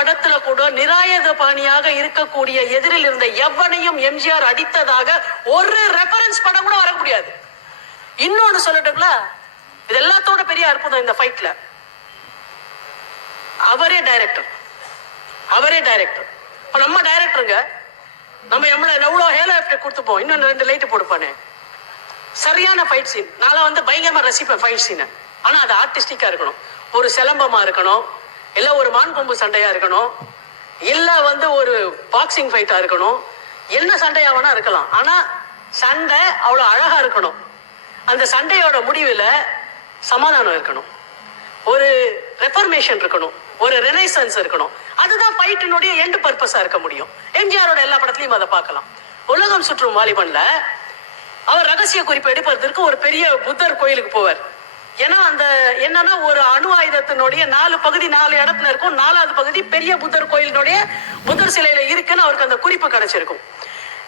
படத்துல கூட நிராயுத பாணியாக இருக்கக்கூடிய எதிரில் இருந்த எவனையும் எம்ஜிஆர் அடித்ததாக ஒரு ரெஃபரன்ஸ் படம் கூட வர முடியாது. இன்னொன்னு சொல்லட்டுங்களா, இது எல்லாத்தோட பெரிய அற்புதம் இந்த ஃபைட்ல, அவரே டைரக்டர். நம்ம டைரக்டருங்க, நம்ம எவ்வளோ ஹேலோ எஃபெக்ட் கொடுத்துப்போம், இன்னும் 2 லைட் போடுப்பானே, சரியான ஃபைட் சீன். நான் பயங்கரமா ரசிப்பேன் ஃபைட் சீனை. ஆனா அது ஆர்டிஸ்டிக்கா இருக்கணும். ஒரு சிலம்பமா இருக்கணும், இல்ல ஒரு மான் கொம்பு சண்டையா இருக்கணும், இல்ல ஒரு பாக்ஸிங் ஃபைட்டா இருக்கணும், என்ன சண்டையா வேணா இருக்கலாம். ஆனா சண்டை அவ்வளவு அழகா இருக்கணும். அந்த சண்டையோட முடிவில் சமாதானம் இருக்கணும், ஒரு ரெஃபர்மேஷன் இருக்கணும், ஒரு ரெனைசன்ஸ் இருக்கணும். அதுதான் ஃபைட்டினுடைய எண்ட் பர்பஸா இருக்க முடியும். எம்ஜிஆரோட எல்லா படத்துலயும் அதை பார்க்கலாம். உலகம் சுற்றும் வாலிபன்ல அவர் ரகசிய குறிப்பு எடுப்பதற்கு ஒரு பெரிய புத்தர் கோயிலுக்கு போவார். ஏன்னா அந்த என்னன்னா ஒரு அணு ஆயுதத்தினுடைய 4 பகுதி 4 இடத்துல இருக்கும். 4வது பகுதி பெரிய புத்தர் கோயிலினுடைய புத்தர் சிலையில இருக்குன்னு அவருக்கு அந்த குறிப்பு கிடைச்சிருக்கும்.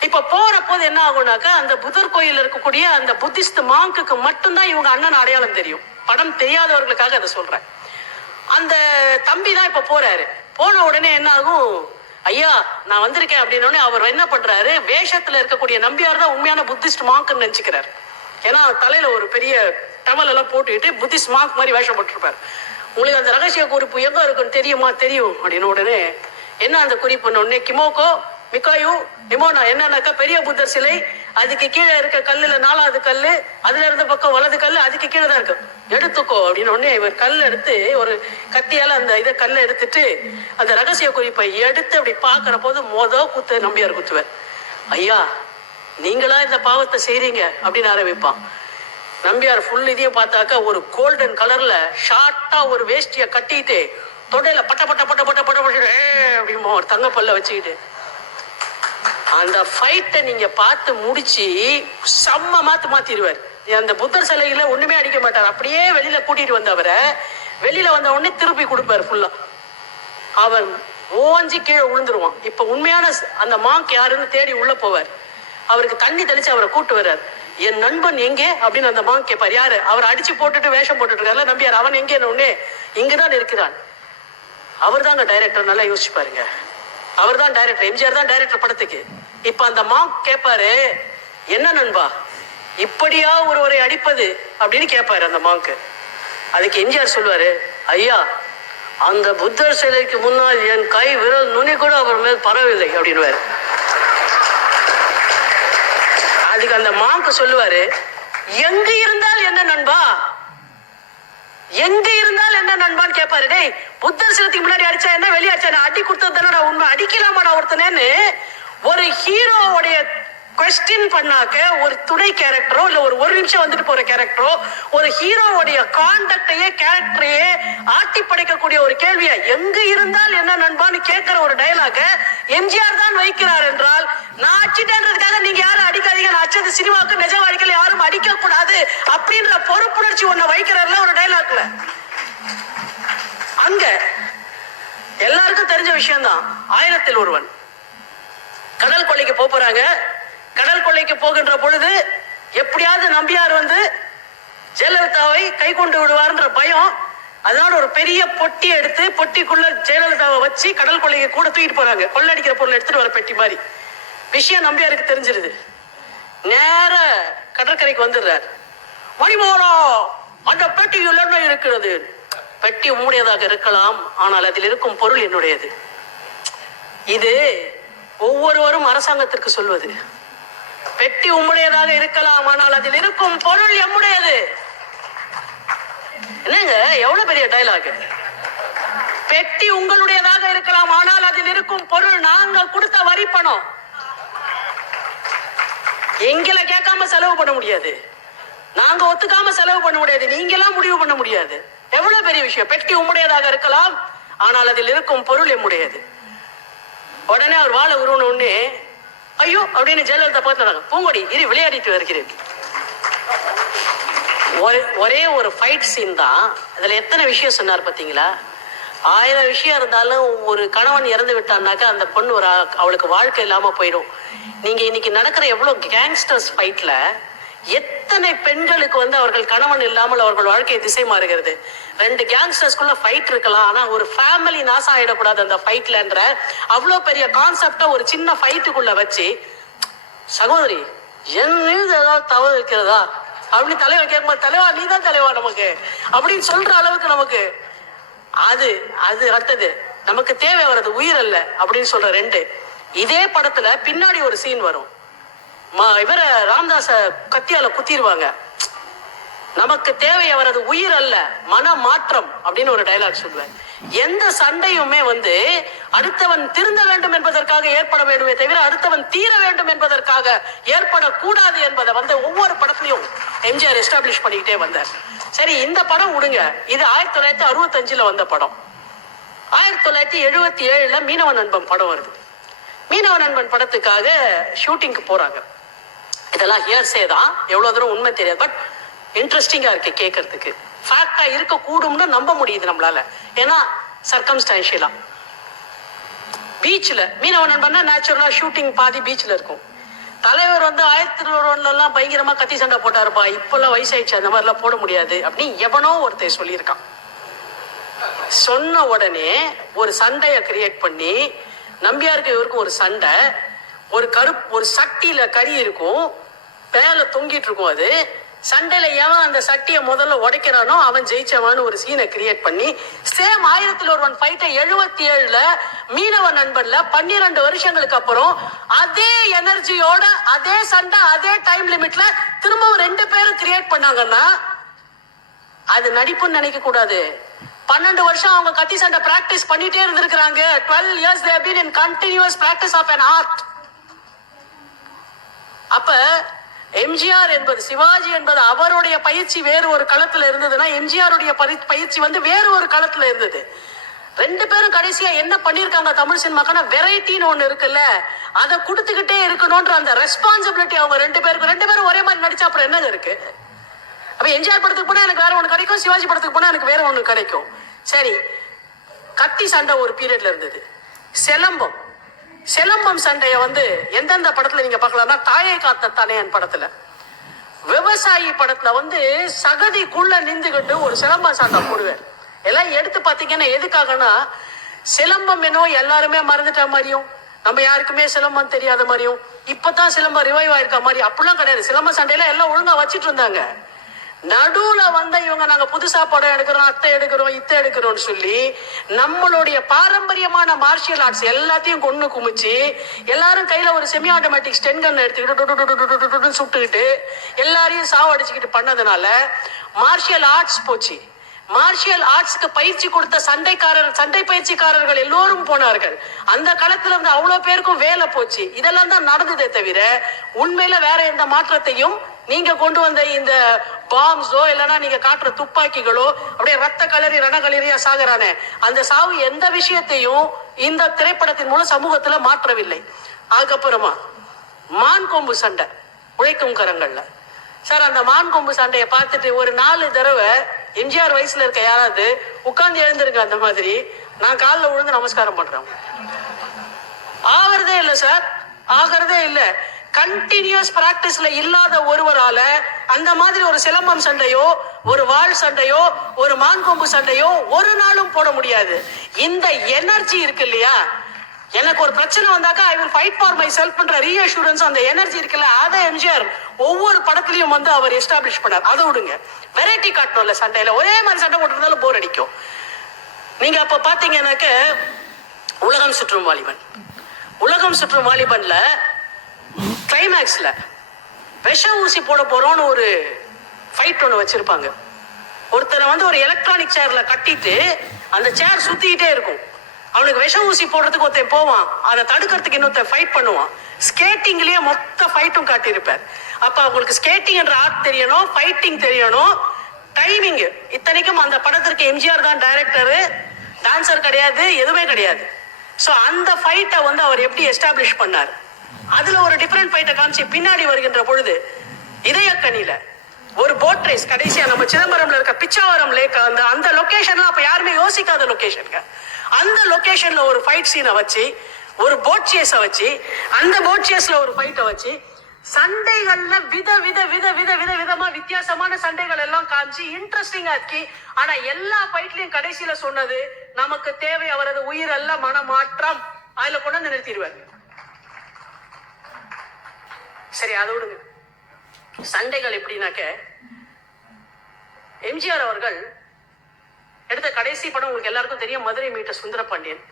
இப்ப போற போது என்ன ஆகும்னாக்கா, அந்த புத்தர் கோயில் இருக்கக்கூடிய அந்த புத்திஸ்ட் மாங்குக்கு மட்டும்தான் இவங்க அண்ணன் அடையாளம் தெரியும். படம் தெரியாதவர்களுக்காக அதை சொல்றேன். அந்த தம்பி தான் இப்ப போறாரு. போன உடனே என்ன ஆகும், ஐயா நான் வந்திருக்கேன் அப்படின்னோடனே அவர் என்ன பண்றாரு, வேஷத்துல இருக்கக்கூடிய நம்பியார் தான் உண்மையான புத்திஸ்ட் மாங்க்னு நினைச்சுக்கிறார். ஏன்னா தலையில ஒரு பெரிய டவல் எல்லாம் போட்டுக்கிட்டு புத்திஸ்ட் மாங்க் மாதிரி வேஷம் போட்டுருப்பார். உங்களுக்கு அந்த ரகசிய குறிப்பு எங்க இருக்குன்னு தெரியுமா? தெரியும் அப்படின்னு உடனே என்ன அந்த குறிப்பு உடனே கிமோகோ மிக்காயு நிமோனா என்னன்னாக்கா பெரிய புத்தர் சிலை, அதுக்கு கீழே இருக்க கல்லுல 4வது கல்லு, அதுல இருந்த பக்கம் வலது கல்லு, அதுக்கு கீழே தான் இருக்கு, எடுத்துக்கோ அப்படின்னு உடனே இவர் கல் எடுத்து ஒரு கத்தியால அந்த கல்லை எடுத்துட்டு அந்த ரகசிய குறிப்பை எடுத்து அப்படி பாக்குற போது குத்து நம்பியார் குத்துவார். ஐயா நீங்களா இந்த பாவத்தை செய்றீங்க அப்படின்னு ஆரம்பிப்பான். நம்பியார் ஃபுல் இதையும் பார்த்தாக்கா ஒரு கோல்டன் கலர்ல ஷார்ட்டா ஒரு வேஷ்டிய கட்டிட்டு தொடையில பட்ட பட்ட பட்ட பட்ட பட்ட பட்ட அப்படிமா ஒரு தங்கப்பல்ல வச்சுக்கிட்டு அந்த ஃபைட்டை நீங்க பார்த்து முடிச்சு செம்ம மாத்திடுவார். அந்த புத்தர் சிலையில ஒண்ணுமே அடிக்க மாட்டார். அப்படியே வெளியில கூட்டிட்டு வந்தவரை வெளியில வந்த உடனே திருப்பி கொடுப்பாரு ஃபுல்லா. அவன் ஓஞ்சி கீழே விழுந்துருவான். இப்ப உண்மையான அந்த மாங்க் யாருன்னு தேடி உள்ள போவார். அவருக்கு தண்ணி தெளிச்சு அவரை கூட்டு வர்றார். என் நண்பன் எங்கே அப்படின்னு அந்த மாங்க் கேட்பார். யாரு? அவர் அடிச்சு போட்டுட்டு வேஷம் போட்டுட்டு இருக்காருல நம்பியார், அவன் எங்கே? உடனே இங்கதான் இருக்கிறான். அவர் தாங்க டைரக்டர். நல்லா யோசிச்சு பாருங்க, அவர் தான் டைரக்டர். எம்ஜிஆர் தான் டைரக்டர் படத்துக்கு. இப்ப அந்த மாங்க் கேட்பாரு, என்ன நண்பா இப்படியா ஒருவரை அடிப்பது அப்படின்னு கேட்பாரு அந்த மாங்க். அதுக்கு எம்ஜிஆர் சொல்லுவாரு, ஐயா அந்த புத்தர் சிலைக்கு முன்னால் என் கை விரல் நுனி கூட அவர் மேல் பரவில்லை அப்படின்னு. அதுக்கு அந்த மாங்க் சொல்லுவாரு, எங்க இருந்தால் என்ன நண்பா, எங்க இருந்தால் என்ன நண்பான்னு கேட்பாரு. டேய் புத்தர் சிலத்துக்கு முன்னாடி அடிச்சா என்ன, வெளியே அடிச்சா அடி கொடுத்தது தானே உண்மை, அடிக்கலாமாடா ஒருத்தனேன்னு ஒரு ஹீரோவுடைய கொஸ்டின் பண்ணாக்க ஒரு துணை கேரக்டரோ இல்ல ஒரு நிமிஷம் வந்துட்டு போற கேரக்டரோ ஒரு ஹீரோவுடைய கான்டக்டையே கேரக்டரையே ஆட்டி படைக்கக்கூடிய ஒரு கேள்வியை எங்க இருந்தால் என்ன நண்பான்னு கேட்கிற ஒரு டயலாக எம்ஜிஆர் தான் வைக்கிறார் என்றால், நான் அடிச்சிட்டேன்றதுக்காக நீங்க யாரும் அடிக்காதீங்க, நான் அடிச்சது சினிமாவுக்கு நிஜ வாழ்க்கையில யாரும் அடிக்க கூடாது அப்படின்ற பொறுப்புணர்ச்சி ஒண்ணு வைக்கிறார்ல ஒரு டயலாக்ல. அங்க எல்லாருக்கும் தெரிஞ்ச விஷயம் தான் 1000ல் ஒருவன். கடல் கொள்ளைக்கு போறாங்க. கடல் கொள்ளைக்கு போகின்ற பொழுது எப்படியாவது நம்பியார் ஜெயலலிதாவை கை கொண்டு விடுவார்ன்ற பயம். அதனால ஒரு பெரிய பொட்டி எடுத்து பொட்டிக்குள்ள ஜெயலலிதாவை வச்சு கடல் கொள்ளைக்கு கூட தூக்கிட்டு போறாங்க. கொள்ளடிக்கிற பொருள் எடுத்துட்டு வர பெட்டி மாதிரி. விஷயம் நம்பியாருக்கு தெரிஞ்சிருது. நேர கடற்கரைக்கு வந்துடுறார். மணிமோகனா அந்த பெட்டி என்ன இருக்கிறது? பெட்டி உம்முடையதாக இருக்கலாம், ஆனால் அதில் இருக்கும் பொருள் என்னுடையது. இது ஒவ்வொருவரும் அரசாங்கத்திற்கு சொல்வது. பெட்டி உம்முடையதாக இருக்கலாம், ஆனால் அதில் இருக்கும் பொருள் எம்முடையது. என்னங்க எவ்வளவு பெரிய டயலாக். பெட்டி உங்களுடையதாக இருக்கலாம், ஆனால் அதில் இருக்கும் பொருள் நாங்க கொடுத்த வரி பணம். எங்களை கேட்காம செலவு பண்ண முடியாது, நாங்க ஒத்துக்காம செலவு பண்ண முடியாது, நீங்க எல்லாம் முடிவு பண்ண முடியாது. எவ்வளவு பெரிய விஷயம். பெட்டி உம்முடையதாக இருக்கலாம், ஆனால் அதில் இருக்கும் பொருள் எம்முடையது. உடனே அவர் வாழை உருவன உடனே ஐயோ அப்படின்னு ஜெயலலிதா பார்த்துறாங்க. பூங்கொடி இரு விளையாடிட்டு வருகிறேன். ஒரே ஒரு ஃபைட் சீன் தான். அதுல எத்தனை விஷயம் சொன்னார் பாத்தீங்களா? 1000 விஷயம் இருந்தாலும் ஒரு கணவன் இறந்து விட்டான்னாக்கா அந்த பொண்ணு அவளுக்கு வாழ்க்கை இல்லாம போயிடும். நீங்க இன்னைக்கு நடக்கிற எவ்வளவு கேங்ஸ்டர்ஸ் ஃபைட்ல எத்தனை பெண்களுக்கு வந்து அவர்கள் கணவன் இல்லாமல் அவர்கள் வாழ்க்கை திசை மாறுகிறது. 2 கேங்ஸ்டர்ஸ்குள்ள ஃபைட் இருக்கலாம், ஆனா ஒரு ஃபேமிலி நாசம் ஆயிடக்கூடாது அந்த ஃபைட்லன்ற அவ்வளோ பெரிய கான்செப்டை ஒரு சின்ன ஃபைட்டுக்குள்ள வச்சு, சகோதரி என் மீது ஏதாவது தவறு இருக்கிறதா அப்படின்னு தலைவன் கேட்கும்போது, தலைவா நீ தான் தலைவா நமக்கு அப்படின்னு சொல்ற அளவுக்கு நமக்கு அது அது அடுத்தது நமக்கு தேவை வர்றது உயிர் அல்ல அப்படின்னு சொல்ற 2. இதே படத்துல பின்னாடி ஒரு சீன் வரும். இவர ராமதாஸ கத்தியால குத்திடுவாங்க. நமக்கு தேவையை வர்றது உயிர் அல்ல மன மாற்றம் அப்படின்னு ஒரு டைலாக் சொல்லுவேன். எந்த சண்டையுமே வந்து அடுத்தவன் திருந்த வேண்டும் என்பதற்காக ஏற்பட வேண்டுமே தவிர அடுத்தவன் தீர வேண்டும் என்பதற்காக ஏற்படக்கூடாது என்பதை வந்து ஒவ்வொரு படத்திலையும் எம்ஜிஆர் எஸ்டாப்ளிஷ் பண்ணிக்கிட்டே வந்தார். சரி, இந்த படம் விடுங்க, இது 1965 வந்த படம். 1977 மீனவ நண்பன் படம் வருது. மீனவ நண்பன் படத்துக்காக ஷூட்டிங்க்கு போறாங்க. இதெல்லாம் ஹியர்ஸே தான், எவ்வளவு தூரம் உண்மை தெரியாது, பட் இன்ட்ரெஸ்டிங்கா இருக்கு கேட்கறதுக்கு. ஃபேக்டா இருக்க கூடும்னு நம்ப முடியுது நம்மளால, ஏன்னா சர்க்கம்ஸ்டான்ஷியலா. பீச்ல மீனவ நண்பன்னா நேச்சுரலா ஷூட்டிங் பாதி பீச்ல இருக்கும். தலைவர் வந்து 1901 பயங்கரமா கத்தி சண்டை போட்டாருப்பா, இப்பெல்லாம் வயசாயிடுச்சு அந்த மாதிரிலாம் போட முடியாது அப்படின்னு எவனோ ஒருத்தர் சொல்லியிருக்கான். சொன்ன உடனே ஒரு சண்டையை கிரியேட் பண்ணி, நம்பியாருக்கு இவருக்கும் ஒரு சண்டை, ஒரு சட்டியில கறி இருக்கும், மேல தொங்கிட்டு இருக்கும். அது சண்டையில எவன் அந்த சட்டியை முதல்ல உடைக்கிறானோ அவன் ஜெயிச்சவான்னு ஒரு சீனை கிரியேட் பண்ணி, சேம் 1001 ஃபைட்டை 77 மீனவ நண்பன்ல 12 வருஷங்களுக்கு அப்புறம் அதே எனர்ஜியோட அதே சண்டை அதே டைம் லிமிட்ல திரும்பவும் 2 பேரும் கிரியேட் பண்ணாங்கன்னா அது நடிப்புன்னு நினைக்க கூடாது. 12 வருஷம் அவங்க கத்தி சண்டை பிராக்டிஸ் பண்ணிட்டே இருந்திருக்கிறாங்க. 12 years they have been in continuous practice of an art. அப்ப எம்ஜிஆர் என்பது, சிவாஜி என்பது அவருடைய பயிற்சி வேறு ஒரு களத்துல இருந்ததுன்னா, எம்ஜிஆருடைய பயிற்சி வந்து வேறு ஒரு களத்துல இருந்தது. 2 பேரும் கடைசியா என்ன பண்ணிருக்காங்க தமிழ் சினிமாக்கான வெரைட்டின்னு ஒண்ணு இருக்குல்ல, அதை கொடுத்துக்கிட்டே இருக்கணும்ன்ற அந்த ரெஸ்பான்சிபிலிட்டி அவங்க 2 பேரும் ஒரே மாதிரி நடிச்சா அப்புறம் என்னது இருக்கு? அப்ப எம்ஜிஆர் படத்துக்கு போனா எனக்கு வேற ஒண்ணு கிடைக்கும், சிவாஜி படத்துக்கு போனா எனக்கு வேற ஒண்ணு கிடைக்கும். சரி, கத்தி சண்டை ஒரு பீரியட்ல இருந்தது. சிலம்பம் சண்டைய வந்து எந்தெந்த படத்துல நீங்க பார்க்கலாம்னா, தாயை காத்த தனையன் படத்துல, விவசாயி படத்துல வந்து சகதிக்குள்ள நின்றுகிட்டு ஒரு சிலம்பம் சண்டை போடுவேன். எல்லாம் எடுத்து பாத்தீங்கன்னா எதுக்காகனா, சிலம்பம் என்னோ எல்லாருமே மறந்துட்ட மாதிரியும், நம்ம யாருக்குமே சிலம்பம் தெரியாத மாதிரியும், இப்பதான் சிலம்பம் ரிவைவ் ஆயிருக்க மாதிரி அப்படிலாம் கிடையாது. சிலம்ப சண்டையில எல்லாம் ஒழுங்கா வச்சிட்டு இருந்தாங்க. நடுவுல வந்த இவங்க நாங்க புதுசா படம் எடுக்கிறோம், அத்தை எடுக்கிறோம், இத்தை எடுக்கிறோம்னு சொல்லி நம்மளுடைய பாரம்பரியமான மார்ஷியல் ஆர்ட்ஸ் எல்லாத்தையும் கொண்டு குமிச்சு, எல்லாரும் கையில ஒரு செமி ஆட்டோமேட்டிக் ஸ்டென் கன் எடுத்துக்கிட்டு சுட்டுக்கிட்டு எல்லாரையும் சாவடிச்சுக்கிட்டு பண்ணதுனால மார்ஷியல் ஆர்ட்ஸ் போச்சு. மார்ஷியல் ஆர்ட்ஸ்க்கு பயிற்சி கொடுத்த சண்டை பயிற்சிக்காரர்கள் எல்லோரும் போனார்கள். அந்த காலத்துல இருந்து அவ்வளவு பேருக்கும் வேலை போச்சு. இதெல்லாம் தான் நடந்ததே தவிர உண்மையில வேற எந்த மாற்றத்தையும் நீங்க கொண்டு வந்த இந்த பாம்ஸோ இல்லைன்னா நீங்க காட்டுற துப்பாக்கிகளோ அப்படியே ரத்த கலரி ரணகலரியா சாகுறானே, அந்த சாவு எந்த விஷயத்தையும் இந்த திரைப்படத்தின் மூலம் சமூகத்துல மாற்றவில்லை. அதுக்கப்புறமா மான் கொம்பு சண்டை உழைக்கும் கரங்கள்ல. சார், அந்த மான் கொம்பு சண்டையை பார்த்துட்டு ஒரு 4 தடவை எம்ஜிஆர் வயசுல இருக்க யாராவது உட்கார்ந்து எழுந்திருக்க, அந்த மாதிரி நான் காலில் விழுந்து நமஸ்காரம் பண்றேன். ஆகிறதே இல்லை சார், ஆகிறதே இல்லை. கண்டினியூஸ் பிராக்டிஸ்ல இல்லாத ஒருவரால அந்த மாதிரி ஒரு சிலம்பம் சண்டையோ ஒரு வாள் சண்டையோ ஒரு மான்கொம்பு சண்டையோ ஒரு நாளும் போட முடியாது. இந்த எனர்ஜி இருக்கு இல்லையா, எனக்கு ஒரு பிரச்சனை வந்தாக்கா I will fight for my செல்ஃப்ன்ற ரீஅஷூரன்ஸ், அந்த எனர்ஜி இருக்குல்ல, அதை எம்ஜிஆர் ஒவ்வொரு படத்துலயும் வந்து அவர் எஸ்டாப்ளிஷ் பண்ணார். அதை விடுங்க, வெரைட்டி காட்டணும்ல சண்டையில. ஒரே மாதிரி சண்டை போட்டுருந்தாலும் போர் அடிக்கும். நீங்க அப்ப பாத்தீங்கன்னாக்க உலகம் சுற்றும் வாலிபன்ல கிளைமேக்ஸ்ல விஷ ஊசி போட போறோம்னு ஒரு ஃபைட் ஒன்று வச்சிருப்பாங்க. ஒருத்தரை வந்து ஒரு எலக்ட்ரானிக் சேர்ல கட்டிட்டு அந்த சேர் சுத்திக்கிட்டே இருக்கும். அவனுக்கு விஷ ஊசி போடுறதுக்கு ஒருத்தன் போவான், அதை தடுக்கிறதுக்கு இன்னொருத்தன் ஃபைட் பண்ணுவான். ஸ்கேட்டிங்லயே மொத்த ஃபைட்டும் காட்டியிருப்பார். அப்ப அவங்களுக்கு ஸ்கேட்டிங் என்ற ஆர்ட் தெரியணும், ஃபைட்டிங் தெரியணும், டைமிங். இத்தனைக்கும் அந்த படத்திற்கு எம்ஜிஆர் தான் டைரக்டரு, டான்சர் கிடையாது, எதுவுமே கிடையாது. ஸோ அந்த ஃபைட்டை வந்து அவர் எப்படி எஸ்டாப்ளிஷ் பண்ணார், அதுல ஒரு டிஃபரெண்ட் ஃபைட்டை காமிச்சு பின்னாடி வருகின்ற பொழுது இதயக்கனியில ஒரு போட் ரேஸ், கடைசியா நம்ம சிதம்பரம்ல இருக்க பிச்சாவரம் லேக், அந்த லொகேஷன்லாம் அப்ப யாருமே யோசிக்காத லொகேஷனுங்க. அந்த லொகேஷன்ல ஒரு ஃபைட் சீனை வச்சு, ஒரு போட் சேஸை வச்சு, அந்த போட் சேஸ்ல ஒரு ஃபைட்டை வச்சு சண்டைகள்ல விதமா வித்தியாசமான சண்டைகள் எல்லாம் காமிச்சு இன்ட்ரெஸ்டிங்கா இருக்கு. ஆனா எல்லா ஃபைட்லயும் கடைசியில சொன்னது நமக்கு தேவை அவரது உயிர் அல்ல மனமாற்றம். அதுல கொண்டு வந்து நிறுத்திடுவார். சரி, அதை விடுங்க. சண்டைகள் எப்படின்னாக்க, எம்ஜிஆர் அவர்கள் எடுத்த கடைசி படம் உங்களுக்கு எல்லாருக்கும் தெரியும், மதுரை மீட்ட சுந்தரபாண்டியன்.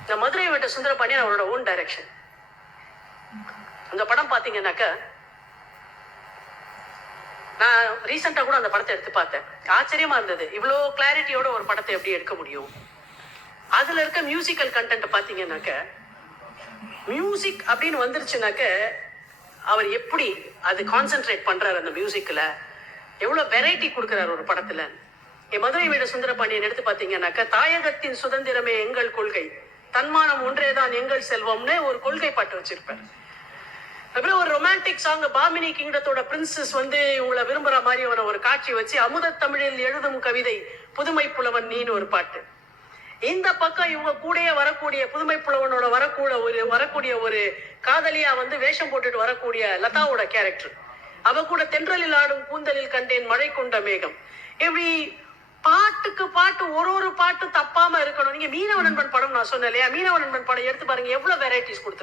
இந்த மதுரை மீட்ட சுந்தரபாண்டியன் அவரோட ஓன் டைரக்ஷன். அந்த படம் பாத்தீங்கன்னாக்க, நான் ரீசெண்டா கூட அந்த படத்தை எடுத்து பார்த்தேன். ஆச்சரியமா இருந்தது, இவ்வளோ கிளாரிட்டியோட ஒரு படத்தை எப்படி எடுக்க முடியும். அதுல இருக்க மியூசிக்கல் கண்டென்ட் பாத்தீங்கன்னாக்க, மியூசிக் அப்படின்னு வந்துருச்சுனாக்க அவர் எப்படி அது கான்சென்ட்ரேட் பண்றாரு அந்த மியூசிக்ல, எவ்வளவு வெரைட்டி கொடுக்கிறார் ஒரு படத்துல. மதுரை வீட சுந்தரபாண்டியன் எடுத்து பாத்தீங்கன்னாக்க, தாயகத்தின் சுதந்திரமே எங்கள் கொள்கை, தன்மானம் ஒன்றேதான் எங்கள் செல்வம்னு ஒரு கொள்கை பாட்டு வச்சிருப்பார். அப்புறம் ஒரு ரொமான்டிக் சாங், பாமினி கிங்டத்தோட பிரின்சஸ் வந்து இவங்களை விரும்புற மாதிரி ஒரு காட்சி வச்சு, அமுத தமிழில் எழுதும் கவிதை புதுமை புலவன் நீன்னு ஒரு பாட்டு. இந்த பக்கம் இவங்க கூடயே வரக்கூடிய புதுமை புலவனோட வரக்கூடிய ஒரு காதலியா வந்து வேஷம் போட்டுட்டு வரக்கூடிய லதாவோட கேரக்டர், அவ கூட தென்றலில் ஆடும் கூந்தலில் கண்டேன் மழை கொண்ட மேகம். இப்படி பாட்டுக்கு பாட்டு ஒரு பாட்டு தப்பாம இருக்கணும். நீங்க மீனவ நண்பன் படம் நான் சொன்னேன் இல்லையா, மீனவ நண்பன் படம் எடுத்து பாருங்க, எவ்வளவு வெரைட்டிஸ் கொடுத்து.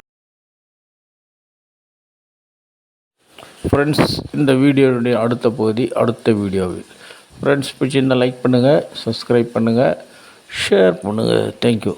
ஃப்ரெண்ட்ஸ், இந்த வீடியோனுடைய அடுத்த பகுதி அடுத்த வீடியோவில். ஃப்ரெண்ட்ஸ், பிடிச்சிருந்தால் லைக் பண்ணுங்கள், சப்ஸ்கிரைப் பண்ணுங்கள், ஷேர் பண்ணுங்கள். தேங்க்யூ.